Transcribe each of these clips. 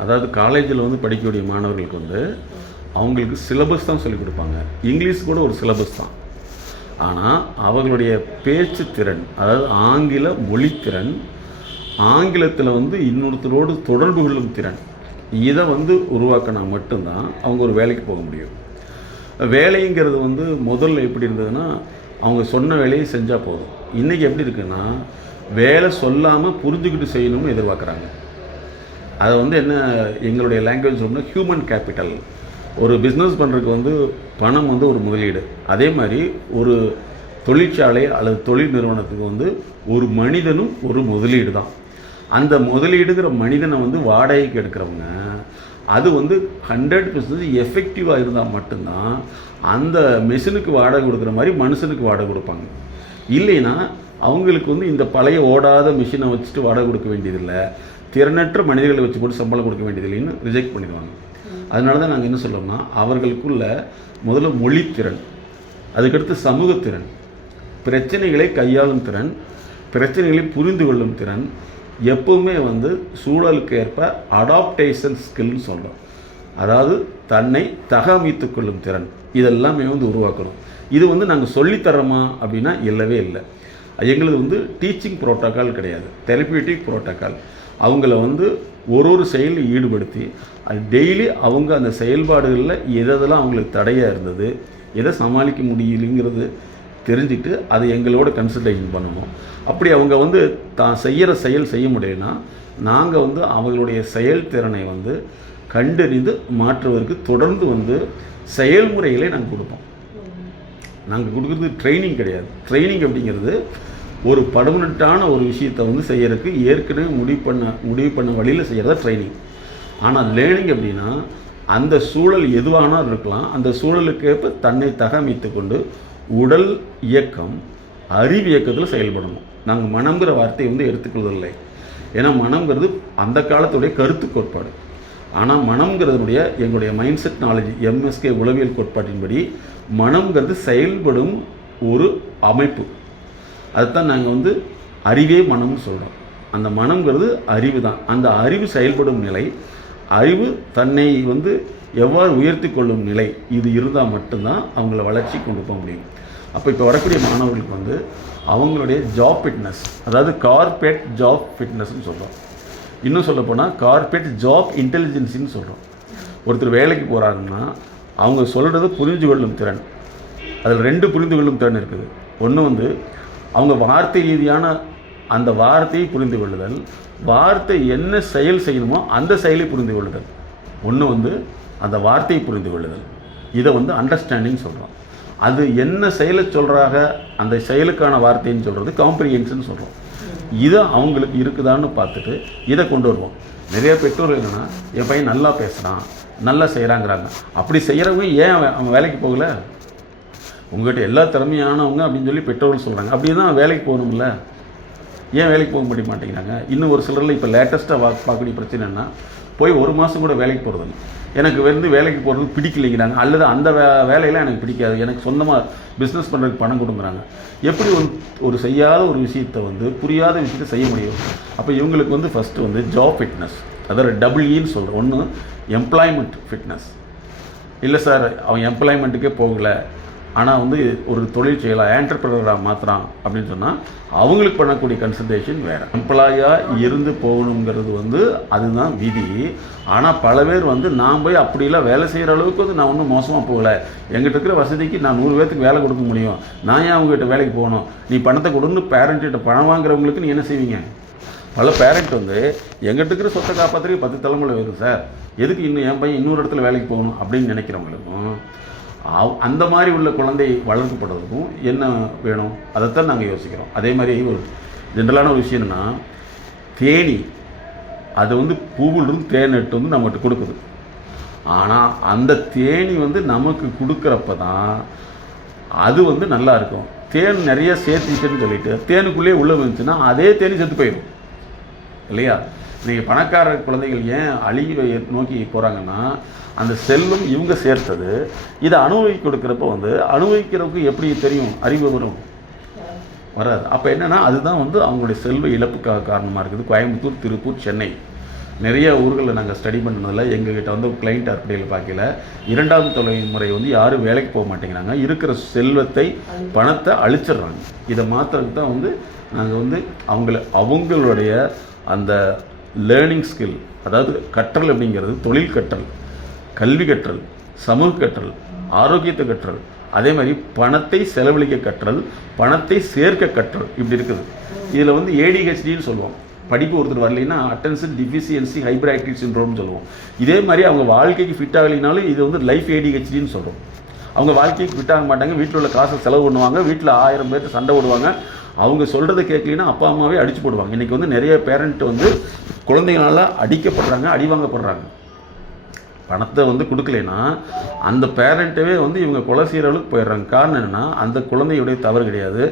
அதாவது காலேஜில் வந்து படிக்கக்கூடிய மாணவர்களுக்கு வந்து அவங்களுக்கு சிலபஸ் தான் சொல்லிக் கொடுப்பாங்க. இங்கிலீஷ் கூட ஒரு சிலபஸ் தான். ஆனால் அவர்களுடைய பேச்சு திறன் அதாவது ஆங்கில மொழித்திறன் ஆங்கிலத்தில் வந்து இன்னொருத்தரோடு தொடர்பு கொள்ளும் திறன் இதை வந்து உருவாக்கினா மட்டும்தான் அவங்க ஒரு வேலைக்கு போக முடியும். வேலைங்கிறது வந்து முதல்ல எப்படி இருந்ததுன்னா அவங்க சொன்ன வேலையை செஞ்சால் போதும். இன்றைக்கி எப்படி இருக்குன்னா வேலை சொல்லாமல் புரிஞ்சுக்கிட்டு செய்யணும்னு எதிர்பார்க்குறாங்க. அதை வந்து என்ன எங்களுடைய லாங்குவேஜ் சொன்னால் ஹியூமன் கேபிட்டல் ஒரு பிஸ்னஸ் பண்ணுறதுக்கு வந்து பணம் வந்து ஒரு முதலீடு. அதே மாதிரி ஒரு தொழிற்சாலை அல்லது தொழில் நிறுவனத்துக்கு வந்து ஒரு மனிதனும் ஒரு முதலீடு தான் அந்த முதலீடுங்கிற மனிதனை வந்து வாடகைக்கு எடுக்கிறவங்க அது வந்து ஹண்ட்ரட் பர்சன்டேஜ் எஃபெக்டிவாக இருந்தால் மட்டும்தான் அந்த மெஷினுக்கு வாடகை கொடுக்குற மாதிரி மனுஷனுக்கு வாடகை கொடுப்பாங்க. இல்லைன்னா அவங்களுக்கு வந்து இந்த பழைய ஓடாத மிஷினை வச்சுட்டு வாடகை கொடுக்க வேண்டியதில்லை. திறனற்ற மனிதர்களை வச்சு போட்டு சம்பளம் கொடுக்க வேண்டியதில்லைன்னு ரிஜெக்ட் பண்ணிடுவாங்க. அதனால தான் நாங்கள் என்ன சொல்கிறோம்னா அவர்களுக்குள்ள முதல்ல மொழித்திறன் அதுக்கடுத்து சமூகத்திறன் பிரச்சனைகளை கையாளும் திறன் பிரச்சனைகளை புரிந்து கொள்ளும் திறன் எப்பவுமே வந்து சூழலுக்கு ஏற்ப அடாப்டேஷன் ஸ்கில்னு சொல்கிறோம் அதாவது தன்னை தகமைத்து கொள்ளும் திறன் இதெல்லாமே வந்து உருவாக்கணும். இது வந்து நாங்கள் சொல்லித்தரோமா அப்படின்னா இல்லவே இல்லை. எங்களது வந்து டீச்சிங் ப்ரோட்டோக்கால் கிடையாது. தெரப்பியூட்டிக் ப்ரோட்டோக்கால் அவங்கள வந்து ஒரு ஒரு செயலில் ஈடுபடுத்தி அது டெய்லி அவங்க அந்த செயல்பாடுகளில் எதெல்லாம் அவங்களுக்கு தடையாக இருந்தது எதை சமாளிக்க முடியலைங்கிறது தெரிஞ்சுட்டு அதை எங்களோட கன்சல்டேஷன் பண்ணணும் அப்படி அவங்க வந்து தான் செய்கிற செயல் செய்ய முடியலன்னா நாங்கள் வந்து அவங்களுடைய செயல்திறனை வந்து கண்டறிந்து மாற்றுவதற்கு தொடர்ந்து வந்து செயல்முறைகளை நாங்கள் கொடுப்போம். நாங்கள் கொடுக்குறது ட்ரைனிங் கிடையாது. ட்ரைனிங் அப்படிங்கிறது ஒரு பர்மனெண்ட்டான ஒரு விஷயத்தை வந்து செய்கிறதுக்கு ஏற்கனவே முடிவு பண்ண முடிவு பண்ண வழியில் செய்கிறத ட்ரைனிங் ஆனால் லேர்னிங் அப்படின்னா அந்த சூழல் எதுவானாலும் இருக்கலாம். அந்த சூழலுக்கேற்ப தன்னை தகமைத்து கொண்டு உடல் இயக்கம் அறிவு இயக்கத்தில் செயல்படணும். நாங்கள் மனம்ங்கிற வார்த்தையை வந்து எடுத்துக்கொள்வதில்லை. ஏன்னா மனம்ங்கிறது அந்த காலத்துடைய கருத்து கோட்பாடு. ஆனால் மனம்ங்கிறதுடைய எங்களுடைய மைண்ட் செட் நாலேஜ் எம்எஸ்கே உளவியல் கோட்பாட்டின்படி மனம்ங்கிறது செயல்படும் ஒரு அமைப்பு. அதுதான் நாங்கள் வந்து அறிவே மனம்னு சொல்கிறோம் அந்த மனம்ங்கிறது அறிவு தான் அந்த அறிவு செயல்படும் நிலை அறிவு தன்னை வந்து எவ்வாறு உயர்த்தி கொள்ளும் நிலை இது இருந்தால் மட்டும்தான் அவங்கள வளர்ச்சி கொண்டு போக முடியும். அப்போ இப்போ வரக்கூடிய மாணவர்களுக்கு வந்து அவங்களுடைய ஜாப் ஃபிட்னஸ் அதாவது கார்பரேட் ஜாப் ஃபிட்னஸ்னு சொல்கிறோம் இன்னும் சொல்ல போனால் கார்பரேட் ஜாப் இன்டெலிஜென்சின்னு சொல்கிறோம் ஒருத்தர் வேலைக்கு போகிறாங்கன்னா அவங்க சொல்கிறத புரிஞ்சு கொள்ளும் திறன். அதில் ரெண்டு புரிந்து கொள்ளும் திறன் இருக்குது. ஒன்று வந்து அவங்க வார்த்தை ரீதியான அந்த வார்த்தையை புரிந்து கொள்ளுதல் வார்த்தை என்ன செயல் செய்யணுமோ அந்த செயலை புரிந்து கொள்ளுதல். ஒன்று வந்து அந்த வார்த்தையை புரிந்து கொள்ளுதல். இதை வந்து அண்டர்ஸ்டாண்டிங் சொல்கிறோம் அது என்ன செயலை சொல்கிறாங்க அந்த செயலுக்கான வார்த்தைன்னு சொல்கிறது காம்ப்ரிஹென்ஷன் சொல்கிறோம் இதை அவங்களுக்கு இருக்குதான்னு பார்த்துட்டு இதை கொண்டு வருவோம். நிறைய பெற்றோர்கள் என்னென்னா என் பையன் நல்லா பேசுகிறான் நல்லா செய்கிறாங்கிறாங்க அப்படி செய்கிறவங்க ஏன் அவன் அவன் வேலைக்கு போகல? உங்கள்கிட்ட எல்லா திறமையானவங்க அப்படின்னு சொல்லி பெற்றோர்கள் சொல்கிறாங்க அப்படி தான் வேலைக்கு போகணும்ல? ஏன் வேலைக்கு போக முடிய மாட்டேங்கிறாங்க? இன்னும் ஒரு சிலரில் இப்போ லேட்டஸ்ட்டாக வா பார்க்கக்கூடிய பிரச்சனைன்னா போய் ஒரு மாதம் கூட வேலைக்கு போகிறது எனக்கு வந்து வேலைக்கு போகிறது பிடிக்கலைங்கிறாங்க. அல்லது அந்த வே வேலையெல்லாம் எனக்கு பிடிக்காது. எனக்கு சொந்தமாக பிஸ்னஸ் பண்ணுறதுக்கு பணம் கொடுங்குறாங்க. எப்படி ஒரு ஒரு செய்யாத ஒரு விஷயத்தை வந்து புரியாத விஷயத்தை செய்ய முடியும்? அப்போ இவங்களுக்கு வந்து ஃபஸ்ட்டு வந்து ஜாப் ஃபிட்னஸ் அதாவது டபுள் இன்னு சொல்கிறோம் ஒன்று எம்ப்ளாய்மெண்ட் ஃபிட்னஸ் இல்லை சார் அவன் எம்ப்ளாய்மெண்ட்டுக்கே போகலை. ஆனால் வந்து ஒரு தொழில் செய்யலாம் ஆண்டர்பிரனராக மாற்றுறான் அப்படின்னு சொன்னால் அவங்களுக்கு பண்ணக்கூடிய கன்சல்டேஷன் வேறு. எம்ப்ளாயாக இருந்து போகணுங்கிறது வந்து அதுதான் விதி. ஆனால் பல பேர் வந்து நான் போய் அப்படிலாம் வேலை செய்கிற அளவுக்கு வந்து நான் ஒன்றும் மோசமாக போகலை. எங்கிட்ட இருக்கிற வசதிக்கு நான் நூறு பேர்த்துக்கு வேலை கொடுக்க முடியும். நான் ஏன் அவங்ககிட்ட வேலைக்கு போகணும்? நீ பணத்தை கொடுன்னு பேரண்ட்டிட்ட பணம் வாங்குறவங்களுக்கு நீ என்ன செய்வீங்க? பல பேரண்ட் வந்து எங்கிட்ட இருக்கிற சொத்தை காப்பாற்றுறதுக்கு பத்து தலைமுறை வரும் சார். எதுக்கு இன்னும் என் பையன் இன்னொரு இடத்துல வேலைக்கு போகணும்? அப்படின்னு நினைக்கிறவங்களுக்கும் அந்த மாதிரி உள்ள குழந்தை வளர்க்கப்படுறதுக்கும் என்ன வேணும்? அதைத்தான் நாங்கள் யோசிக்கிறோம். அதே மாதிரி ஒரு ஜென்ரலான ஒரு விஷயம் தேனி அது வந்து பூவிலிருந்து தேன் எடுத்து வந்து நம்மகிட்ட கொடுக்குது. ஆனால் அந்த தேனி வந்து நமக்கு கொடுக்குறப்ப தான் அது வந்து நல்லா இருக்கும். தேன் நிறைய சேர்த்துச்சுன்னு சொல்லிட்டு தேனுக்குள்ளேயே உள்ளே வந்துச்சுன்னா அதே தேனி செத்து போயிடும். இல்லையா? நீங்கள் பணக்கார குழந்தைகள் ஏன் அழிவை நோக்கி போகிறாங்கன்னா அந்த செல்வம் இவங்க சேர்த்தது இதை அனுபவிக்க கொடுக்குறப்ப வந்து அனுபவிக்கிறவங்களுக்கு எப்படி தெரியும்? அறிவு வரும். வராது. அப்போ என்னென்னா அதுதான் வந்து அவங்களுடைய செல்வ இழப்புக்காக காரணமாக இருக்குது. கோயம்புத்தூர் திருப்பூர் சென்னை. நிறைய ஊர்களில் நாங்கள் ஸ்டடி பண்ணதில் எங்ககிட்ட வந்து கிளைண்ட் அற்படையில் பார்க்கல. இரண்டாவது தலைமுறை வந்து யாரும் வேலைக்கு போக மாட்டேங்கிறாங்க. இருக்கிற செல்வத்தை பணத்தை அழிச்சிடுறாங்க. இதை மாற்றுறதுக்கு தான் வந்து நாங்கள் வந்து அவங்கள அவங்களுடைய அந்த லேர்னிங் ஸ்கில் அதாவது கற்றல் அப்படிங்கிறது தொழில் கற்றல் கல்வி கற்றல் சமூக கற்றல் ஆரோக்கியத்தை கற்றல் அதே மாதிரி பணத்தை செலவழிக்க கற்றல் பணத்தை சேர்க்க கற்றல் இப்படி இருக்குது. இதில் வந்து ஏடிஹெச்டின்னு சொல்லுவோம். படிப்பு ஒருத்தர் வரலைன்னா அட்டென்ஷன் டிஃபிஷியன்சி ஹைப்பர் ஆக்டிவ் சின்ரோம்னு சொல்லுவோம். இதே மாதிரி அவங்க வாழ்க்கைக்கு ஃபிட் ஆகலைனாலும் இது வந்து லைஃப் ஏடிஹெச்டின்னு சொல்கிறோம் அவங்க வாழ்க்கைக்கு ஃபிட் ஆக மாட்டாங்க. வீட்டில் உள்ள காசை செலவு பண்ணுவாங்க. வீட்டில் ஆயிரம் பேர்த்து சண்டை போடுவாங்க. அவங்க சொல்கிறத கேட்கலனா அப்பா அம்மாவே அடிச்சு போடுவாங்க. இன்றைக்கி வந்து நிறைய பேரண்ட் வந்து குழந்தைங்களால அடிக்கப்படுறாங்க அடி வாங்கப்படுறாங்க. பணத்தை வந்து கொடுக்கலைன்னா அந்த பேரண்ட்டவே வந்து இவங்க கொலை செய்கிற அளவுக்கு போயிடுறாங்க. காரணம் என்னென்னா அந்த குழந்தையுடைய தவறு கிடையாது.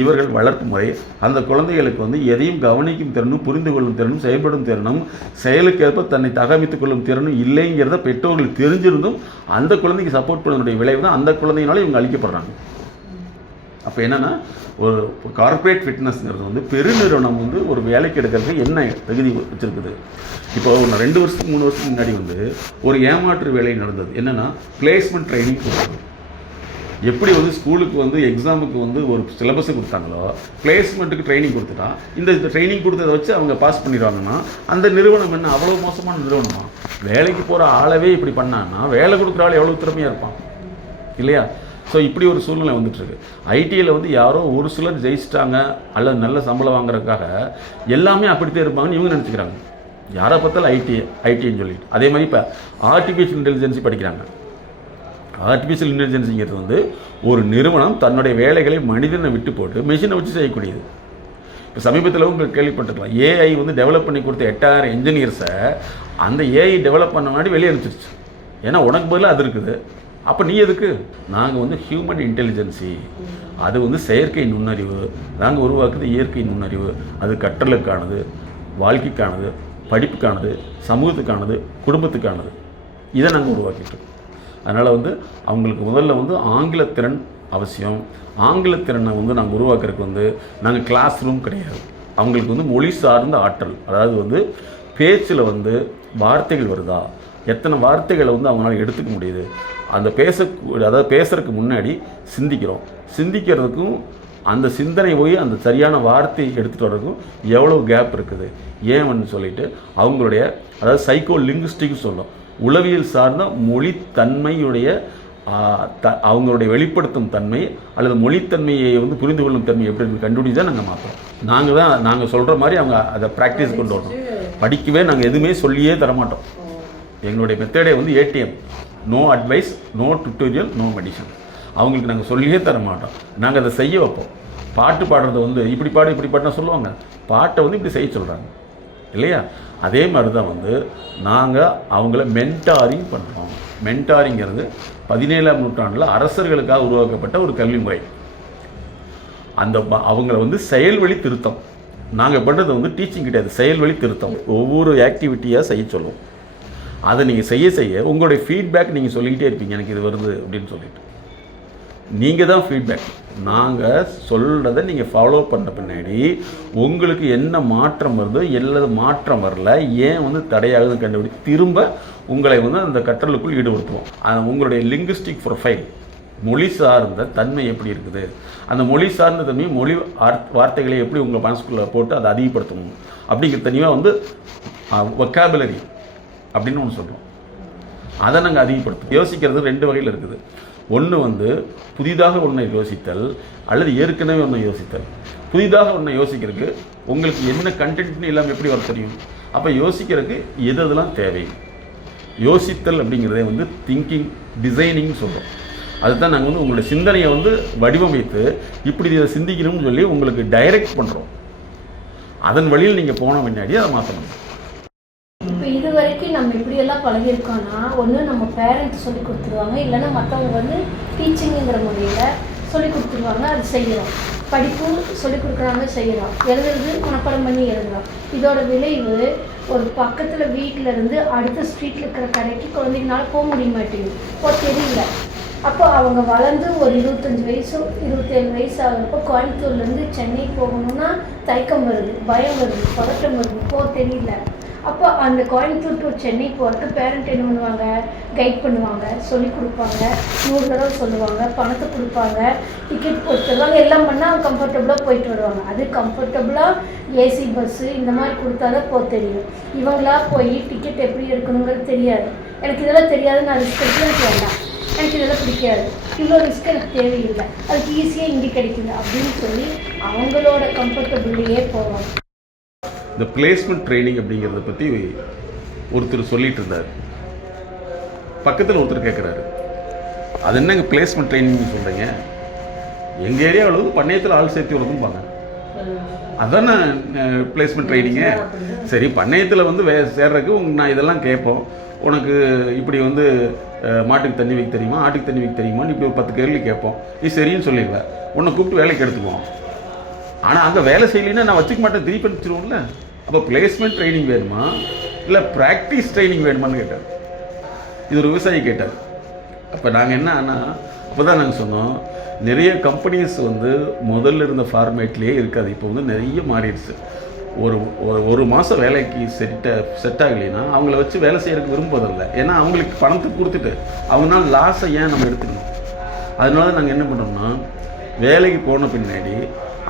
இவர்கள் வளர்ப்பு முறை. அந்த குழந்தைகளுக்கு வந்து எதையும் கவனிக்கும் திறனும் புரிந்து கொள்ளும் திறனும் செயல்படும் திறனும் செயலுக்கேற்ப தன்னை தகமித்துக் கொள்ளும் திறனும் இல்லைங்கிறத பெற்றோர்கள் தெரிஞ்சிருந்தும் அந்த குழந்தைக்கு சப்போர்ட் பண்ணுவதனுடைய விளைவு தான் அந்த குழந்தையினால இவங்க அழிக்கப்படுறாங்க. அப்போ என்னென்னா ஒரு கார்ப்பரேட் ஃபிட்னஸ்ங்கிறது வந்து பெருநிறுவனம் வந்து ஒரு வேலைக்கு எடுக்கிறதுக்கு என்ன தகுதி வச்சுருக்குது? இப்போ ஒரு ரெண்டு வருஷத்துக்கு மூணு வருஷத்துக்கு முன்னாடி வந்து ஒரு ஏமாற்று வேலை நடந்தது. என்னென்னா பிளேஸ்மெண்ட் ட்ரைனிங் கொடுத்தது எப்படி வந்து ஸ்கூலுக்கு வந்து எக்ஸாமுக்கு வந்து ஒரு சிலபஸை கொடுத்தாங்களோ பிளேஸ்மெண்ட்டுக்கு ட்ரைனிங் கொடுத்துட்டா இந்த இந்த ட்ரைனிங் கொடுத்ததை வச்சு அவங்க பாஸ் பண்ணிடுவாங்கன்னா அந்த நிறுவனம் என்ன அவ்வளோ மோசமான நிறுவனமா? வேலைக்கு போகிற ஆளவே இப்படி பண்ணான்னா வேலை கொடுக்குற ஆள் எவ்வளோ திறமையாக இருப்பான்? இல்லையா? ஸோ இப்படி ஒரு சூழ்நிலை வந்துட்டுருக்கு. ஐடியில் வந்து யாரோ ஒரு சிலர் ஜெயிச்சிட்டாங்க அல்லது நல்ல சம்பளம் வாங்குறதுக்காக எல்லாமே அப்படித்தான் இருப்பாங்கன்னு இவங்க நினச்சிக்கிறாங்க. யாரை பார்த்தாலும் ஐடி ஐடின்னு சொல்லிட்டு. அதே மாதிரி இப்போ ஆர்டிஃபிஷியல் இன்டெலிஜென்சி படிக்கிறாங்க. ஆர்டிஃபிஷியல் இன்டெலிஜென்சிங்கிறது வந்து ஒரு நிறுவனம் தன்னுடைய வேலைகளை மனிதனை விட்டு போட்டு மிஷினை வச்சு செய்யக்கூடியது. இப்போ சமீபத்தில் உங்களுக்கு கேள்விப்பட்டிருக்கலாம். ஏஐ வந்து டெவலப் பண்ணி கொடுத்த எட்டாயிரம் இன்ஜினியர்ஸை அந்த ஏஐ டெவலப் பண்ண முன்னாடி வெளியே அனுப்பிச்சிருச்சு. ஏன்னா உனக்கு பதிலாக அது இருக்குது. அப்போ நீ எதுக்கு? நாங்கள் வந்து ஹியூமன் இன்டெலிஜென்சி அது வந்து செயற்கை நுண்ணறிவு. நாங்கள் உருவாக்குறது இயற்கை நுண்ணறிவு. அது கற்றலுக்கானது வாழ்க்கைக்கானது படிப்புக்கானது சமூகத்துக்கானது குடும்பத்துக்கானது. இதை நாங்கள் உருவாக்கிட்டோம் அதனால் வந்து அவங்களுக்கு முதல்ல வந்து ஆங்கிலத்திறன் அவசியம். ஆங்கிலத்திறனை வந்து நாங்கள் உருவாக்குறதுக்கு வந்து நாங்கள் கிளாஸ் ரூம் கிடையாது. அவங்களுக்கு வந்து மொழி சார்ந்த ஆற்றல். அதாவது வந்து பேச்சில் வந்து வார்த்தைகள் வருதா? எத்தனை வார்த்தைகளை வந்து அவங்களால எடுத்துக்க முடியுது? அந்த பேச அதாவது பேசுறதுக்கு முன்னாடி சிந்திக்கிறோம். சிந்திக்கிறதுக்கும் அந்த சிந்தனை போய் அந்த சரியான வார்த்தையை எடுத்துகிட்டு வர்றதுக்கும் எவ்வளோ கேப் இருக்குது? ஏன் வந்து சொல்லிட்டு அவங்களுடைய அதாவது சைக்கோ லிங்குஸ்டிக் சொல்லும் உளவியல் சார்ந்த மொழித்தன்மையுடைய த அவங்களுடைய வெளிப்படுத்தும் தன்மை அல்லது மொழித்தன்மையை வந்து புரிந்து கொள்ளும் தன்மை எப்படி கண்டுபிடிச்சு தான் நாங்கள் மாற்றோம் நாங்கள் தான் நாங்கள் சொல்கிற மாதிரி அவங்க அதை ப்ராக்டிஸ் கொண்டு வரணும். படிக்கவே நாங்கள் எதுவுமே சொல்லியே தரமாட்டோம். எங்களுடைய மெத்தடே வந்து ATM no advice no tutorial no medicine அவங்களுக்கு நாங்கள் சொல்லியே தர மாட்டோம். நாங்கள் அதை செய்ய வைப்போம். பாட்டு பாடுறது வந்து இப்படி பாடு இப்படி பாட்டுனா சொல்லுவாங்க. பாட்டை வந்து இப்படி செய்ய சொல்கிறாங்க இல்லையா? அதே மாதிரி தான் வந்து நாங்கள் அவங்கள மென்டாரிங் பண்ணுறோம் மென்டாரிங்கிறது பதினேழாம் நூற்றாண்டில் அரசர்களுக்காக உருவாக்கப்பட்ட ஒரு கல்வி முறை. அந்த அவங்கள வந்து செயல்வழி திருத்தம். நாங்கள் பண்ணுறது வந்து டீச்சிங் கிடையாது செயல்வழி திருத்தம். ஒவ்வொரு ஆக்டிவிட்டியாக செய்ய சொல்லுவோம். அதை நீங்கள் செய்ய செய்ய உங்களுடைய ஃபீட்பேக் நீங்கள் சொல்லிக்கிட்டே இருப்பீங்க. எனக்கு இது வருது அப்படின்னு சொல்லிட்டு. நீங்கள் தான் ஃபீட்பேக் நாங்கள் சொல்கிறத நீங்கள் ஃபாலோ பண்ண பின்னாடி உங்களுக்கு என்ன மாற்றம் வருதோ எல்லா மாற்றம் வரல ஏன் வந்து தடையாகுதுன்னு கண்டுபிடி திரும்ப உங்களை வந்து அந்த கற்றலுக்குள் ஈடுபடுத்துவோம். உங்களுடைய லிங்குஸ்டிக் ப்ரொஃபைல் மொழி சார்ந்த தன்மை எப்படி இருக்குது? அந்த மொழி சார்ந்த தன்மை மொழி வார்த்தைகளை எப்படி உங்கள் மனசுக்குள்ளே போட்டு அதை அதிகப்படுத்தணும்? அப்படிங்கிற தனியாக வந்து ஒக்காபுலரி அப்படின்னு ஒன்று சொல்கிறோம் அதை நாங்கள் அதிகப்படுத்தும் யோசிக்கிறது ரெண்டு வகையில் இருக்குது. ஒன்று வந்து புதிதாக ஒன்றை யோசித்தல் அல்லது ஏற்கனவே ஒன்றை யோசித்தல். புதிதாக ஒன்றை யோசிக்கிறதுக்கு உங்களுக்கு என்ன கண்டென்ட்னு இல்லாமல் எப்படி வர தெரியும்? அப்போ யோசிக்கிறதுக்கு எது அதெல்லாம் தேவை? யோசித்தல் அப்படிங்கிறதே வந்து திங்கிங் டிசைனிங் சொல்கிறோம் அதுதான் நாங்கள் வந்து உங்களுடைய சிந்தனையை வந்து வடிவமைத்து இப்படி இதை சிந்திக்கணும்னு சொல்லி உங்களுக்கு டைரக்ட் பண்ணுறோம் அதன் வழியில் நீங்கள் போன பின்னாடி அதை மாற்றணும் வரைக்கும் நம்ம எப்படியெல்லாம் பழகியிருக்கோம்னா ஒன்று நம்ம பேரண்ட்ஸ் சொல்லி கொடுத்துருவாங்க இல்லைன்னா மற்றவங்க வந்து டீச்சிங்குங்கிற முறையில் சொல்லி கொடுத்துருவாங்க அது செய்கிறோம் படிப்பு சொல்லி கொடுக்குறாங்க செய்கிறோம் எழுதுறது மனப்பாடம் பண்ணி எழுதுறோம். இதோட விளைவு ஒரு பக்கத்தில் வீட்டில் இருந்து அடுத்த ஸ்ட்ரீட்டில் இருக்கிற கடைக்கு குழந்தைங்களால போக முடிய மாட்டேங்குது. இப்போ தெரியல. அப்போ அவங்க வளர்ந்து ஒரு இருபத்தஞ்சி வயசு இருபத்தேழு வயசு ஆகிறப்போ கோயம்புத்தூர்லேருந்து சென்னை போகணும்னா தயக்கம் வருது பயம் வருது பதட்டம் வருது. போ தெரியல. அப்போ அந்த கோயம்புத்தூர் டு சென்னை போகிறதுக்கு பேரண்ட் என்ன பண்ணுவாங்க? கைட் பண்ணுவாங்க. சொல்லி கொடுப்பாங்க. நூறு தடவை சொல்லுவாங்க. பணத்தை கொடுப்பாங்க. டிக்கெட் போட்டு தருவாங்க. எல்லாம் பண்ணால் கம்ஃபர்டபுளாக போயிட்டு வருவாங்க. அது கம்ஃபர்டபுளாக ஏசி பஸ்ஸு இந்த மாதிரி கொடுத்தா தான் போக தெரியும். இவங்களா போய் டிக்கெட் எப்படி எடுக்கணுங்கிறது தெரியாது. எனக்கு இதெல்லாம் தெரியாது நான் ரிஸ்க் எடுத்து எனக்கு வேண்டாம். எனக்கு இதெல்லாம் பிடிக்காது. இவ்வளோ ரிஸ்க் எனக்கு தேவையில்லை. அதுக்கு ஈஸியாக இங்கே கிடைக்குது அப்படின்னு சொல்லி அவங்களோட கம்ஃபர்டபுள்லேயே போவாங்க இந்த பிளேஸ்மெண்ட் ட்ரைனிங் அப்படிங்கிறத பற்றி ஒருத்தர் சொல்லிட்டு இருந்தார் பக்கத்தில் ஒருத்தர் கேட்குறாரு அது என்னங்க பிளேஸ்மெண்ட் ட்ரைனிங் சொல்கிறீங்க எங்கள் ஏரியாவில் வந்து பண்ணையத்தில் ஆள் சேர்த்து வருதும்பாங்க அதானே பிளேஸ்மெண்ட் ட்ரைனிங்கு சரி பண்ணையத்தில் வந்து வே சேர்றதுக்கு உங்க நான் இதெல்லாம் கேட்போம். உனக்கு இப்படி வந்து மாட்டுக்கு தண்ணி வைக்க தெரியுமா? ஆட்டுக்கு தண்ணி வைக்க தெரியுமான்னு இப்படி ஒரு பத்து கேள்வி கேட்போம். நீ சரின்னு சொல்லிடுவேன் உன்னை கூப்பிட்டு வேலைக்கு எடுத்துக்குவோம். ஆனால் அங்கே வேலை செய்யலைன்னா நான் வச்சுக்க மாட்டேன். திருப்பி அனுப்பிச்சிருவோம்ல. அப்போ பிளேஸ்மெண்ட் ட்ரைனிங் வேணுமா? இல்லை ப்ராக்டிஸ் ட்ரைனிங் வேணுமான்னு கேட்டார். இது ஒரு விவசாயி கேட்டார். அப்போ நாங்கள் என்ன ஆனால் அப்போ தான் நாங்கள் சொன்னோம் நிறைய கம்பெனிஸ் வந்து முதல்ல இருந்த ஃபார்மேட்லேயே இருக்காது. இப்போ வந்து நிறைய மாறிடுச்சு. ஒரு ஒரு ஒரு மாதம் வேலைக்கு செட்ட செட் ஆகலைன்னா அவங்கள வச்சு வேலை செய்கிறதுக்கு விரும்புவதில்லை. ஏன்னா அவங்களுக்கு பணத்தை கொடுத்துட்டு அவங்களால லாஸை ஏன் நம்ம எடுத்துக்கணும்? அதனால நாங்கள் என்ன பண்ணோம்னா வேலைக்கு போன பின்னாடி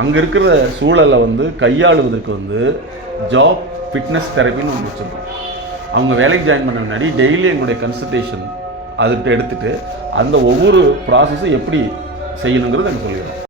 அங்கே இருக்கிற சூழலை வந்து கையாளுவதற்கு வந்து ஜாப் ஃபிட்னஸ் தெரப்பின்னு ஒன்று வச்சுருக்கோம். அவங்க வேலைக்கு ஜாயின் பண்ண முன்னாடி டெய்லி எங்களுடைய கன்சல்டேஷன் அதுகிட்ட எடுத்துகிட்டு அந்த ஒவ்வொரு ப்ராசஸும் எப்படி செய்யணுங்கிறது எனக்கு சொல்லிடுறோம்.